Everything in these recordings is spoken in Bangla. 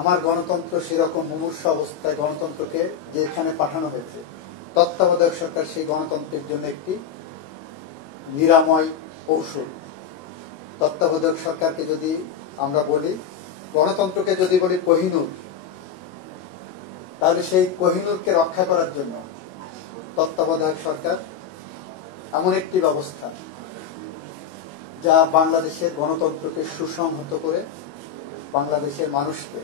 আমার গণতন্ত্র সেরকম মুমূর্ষু অবস্থায় গণতন্ত্রকে যেখানে পাঠানো হয়েছে, তত্ত্বাবধায়ক সরকার সেই গণতন্ত্রের জন্য একটি নিরাময় ঔষধ। তত্ত্বাবধায়ক সরকারকে যদি আমরা বলি, গণতন্ত্রকে যদি বলি কোহিনূর, তাহলে সেই কোহিনূরকে রক্ষা করার জন্য তত্ত্বাবধায়ক সরকার এমন একটি ব্যবস্থা যা বাংলাদেশের গণতন্ত্রকে সুসংহত করে বাংলাদেশের মানুষকে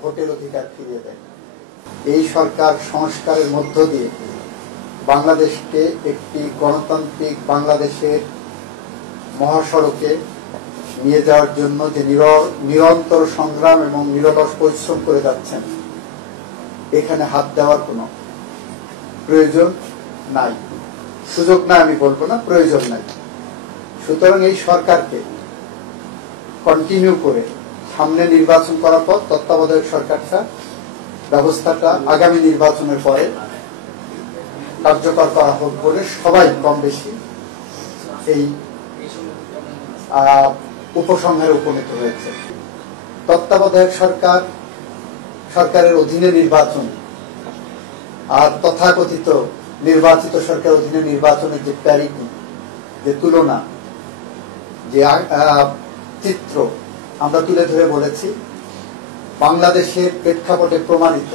ভোটের অধিকার ফিরিয়ে দেয়। এই সরকার সংস্কারের মধ্য দিয়ে বাংলাদেশকে একটি গণতান্ত্রিক বাংলাদেশের মহাসড়কে নিয়ে যাওয়ার জন্য যে নিরন্তর সংগ্রাম এবং নিরলস পরিশ্রম করে যাচ্ছেন, এখানে হাত দেওয়ার কোনো প্রয়োজন নাই, সুযোগ নাই আমি বলবো না, প্রয়োজন নাই। সুতরাং এই সরকারকে কন্টিনিউ করে সামনে নির্বাচন করার পর তত্ত্বাবধায়ক সরকারটা ব্যবস্থাটা আগামী নির্বাচনের পরে কার্যকর করা হোক বলে সবাই কম বেশি এই উপসংহারে উপনীত হয়েছে। তত্ত্বাবধায়ক সরকারের অধীনে নির্বাচন আর তথাকথিত নির্বাচিত সরকারের অধীনে নির্বাচনের যে প্যারিটি, যে তুলনা, যে চিত্র আমরা তুলে ধরে বলেছি, বাংলাদেশের প্রেক্ষাপটে প্রমাণিত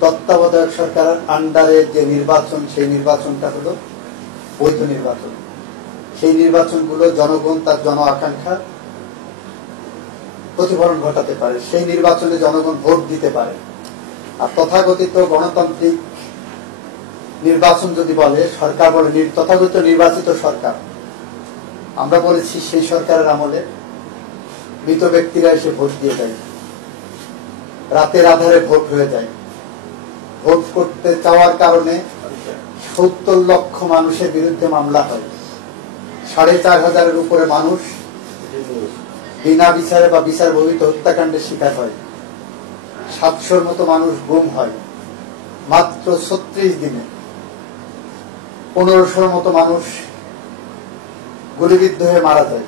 তত্ত্বাবধায়ক সরকারের আন্ডারে যে নির্বাচন, সেই নির্বাচনটা হলো বৈধ নির্বাচন। সেই নির্বাচনগুলো জনগণ তার জন আকাঙ্ক্ষা প্রতিফলন ঘটাতে পারে, সেই নির্বাচনে জনগণ ভোট দিতে পারে। আর তথাকথিত গণতান্ত্রিক নির্বাচন যদি বলে, সরকার বলে তথাকথিত নির্বাচিত সরকার, আমরা বলেছি সেই সরকারের আমলে মৃত ব্যক্তিরা এসে ভোট দিয়ে দেয়, রাতের আধারে ভোট হয়ে যায়। ভোট করতে চাওয়ার কারণে ৭০ লক্ষ মানুষের বিরুদ্ধে মামলা হয়, ৪,৫০০-এর উপরে মানুষ বিনা বিচারে বা বিচার বহির্ভূত হত্যাকাণ্ডের শিকার হয়, ৭০০-র মতো মানুষ গুম হয় মাত্র ৩৬ দিনে, ১৫০০-র মতো মানুষ গুলিবিদ্ধ হয়ে মারা যায়,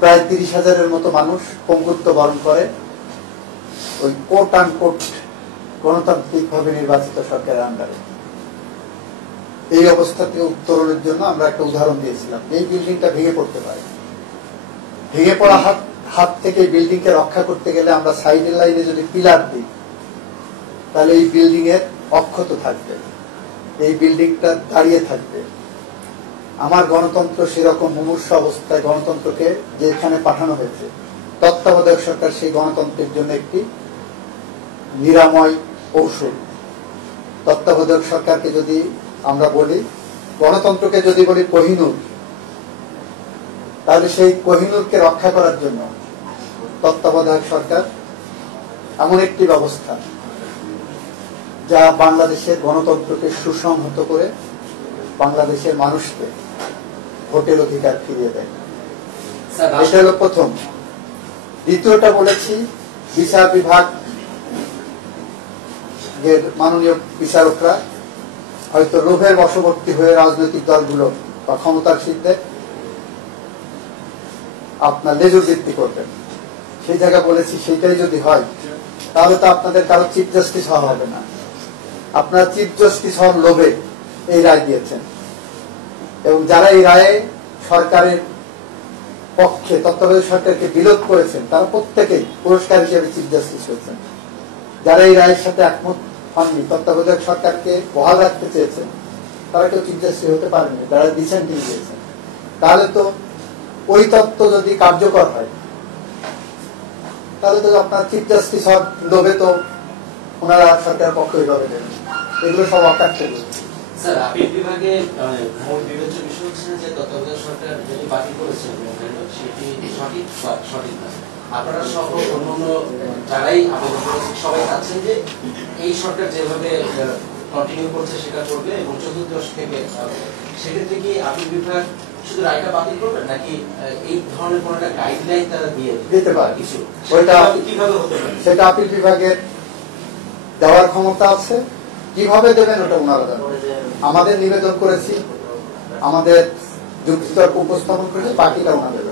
প্রায় ৩০,০০০-এর মতো মানুষ পঙ্গুত্ব বরণ করে ওই কোট অ্যান্ড কোট গণতান্ত্রিক ভাবে নির্বাচিত সরকারের আন্ডারে। এই অবস্থা থেকে উত্তরণের জন্য আমরা একটা উদাহরণ দিয়েছিলাম, এই বিল্ডিংটা ভেঙে পড়তে পারে। ভেঙে পড়া হাত থেকে এই বিল্ডিংকে রক্ষা করতে গেলে আমরা সাইডের লাইনে যদি পিলার দিই, তাহলে এই বিল্ডিং এর অক্ষত থাকবে, এই বিল্ডিংটা দাঁড়িয়ে থাকবে। আমার গণতন্ত্র সেরকম মুমূর্ষু অবস্থায় গণতন্ত্রকে যেখানে পাঠানো হয়েছে, তত্ত্বাবধায়ক সরকার সেই গণতন্ত্রের জন্য একটি নিরাময় ঔষধ। তত্ত্বাবধায়ক সরকারকে যদি আমরা বলি, গণতন্ত্রকে যদি বলি কোহিনূর, তাহলে সেই কোহিনূরকে রক্ষা করার জন্য তত্ত্বাবধায়ক সরকার এমন একটি ব্যবস্থা যা বাংলাদেশের গণতন্ত্রকে সুসংহত করে বাংলাদেশের মানুষকে ভোটের অধিকার ফিরিয়ে দেয়। এটা হলো প্রথম। দ্বিতীয়টা বলেছি, বিচার বিভাগ মাননীয় বিচারকরা হয়তো লোভের বশবর্তী হয়ে রাজনৈতিক দলগুলো বা ক্ষমতাসীনদের আপনার লেজুর ভিত্তি করবেন, সেই জায়গা বলেছি সেইটাই যদি হয়, তাহলে তো আপনাদের কারো চিফ জাস্টিস হওয়া হবে না। আপনারা চিফ জাস্টিস হওয়ার লোভে এই রায় দিয়েছেন, এবং যারা এই রায়ে সরকারের পক্ষে তত্ত্বাবধায়ক সরকারকে বিরোধ করেছেন, তারা প্রত্যেকেই পুরস্কার হিসেবে চিফ জাস্টিস হয়েছেন। যারা এই রায়ের সাথে একমত হননি, তত্ত্বাবধায়ক সরকারকে বহাল রাখতে চেয়েছেন, তারা কেউ চিফ জাস্টিস হতে পারেনি, যারা ডিসেন্টিং দিয়েছেন। তাহলে তো ওই তত্ত্ব যদি কার্যকর হয়, তাহলে তো আপনার চিফ জাস্টিস হওয়ার লোভে তো ওনারা সরকারের পক্ষ এইভাবে দেবেন। এগুলো সব অকার্য। স্যার, আপিল বিভাগে মূল বিবেচ্য বিষয় হচ্ছে যে তত্ত্বাবধায়ক সরকার যেটি বাতিল করেছেন সেটি সঠিক বা সঠিক না। আপনারা সহ অন্যান্য যারাই আবেদন করেছেন সবাই চাচ্ছেন যে এই সরকার যেভাবে কন্টিনিউ করছে সেটা করবে এবং চতুর্দশ থেকে, সেক্ষেত্রে কি আপিল বিভাগ শুধু রায়টা বাতিল করবে, নাকি এই ধরনের কোন একটা গাইডলাইন তারা দিয়ে দিতে পারে? কিছু কিভাবে হতে পারে সেটা আপিল বিভাগের দেওয়ার ক্ষমতা আছে, কিভাবে দেবেন ওটা ওনারা জানেন। আমাদের নিবেদন করেছি, আমাদের যুক্তিতর্ক উপস্থাপন করেছি, বাকিটা ওনাদের।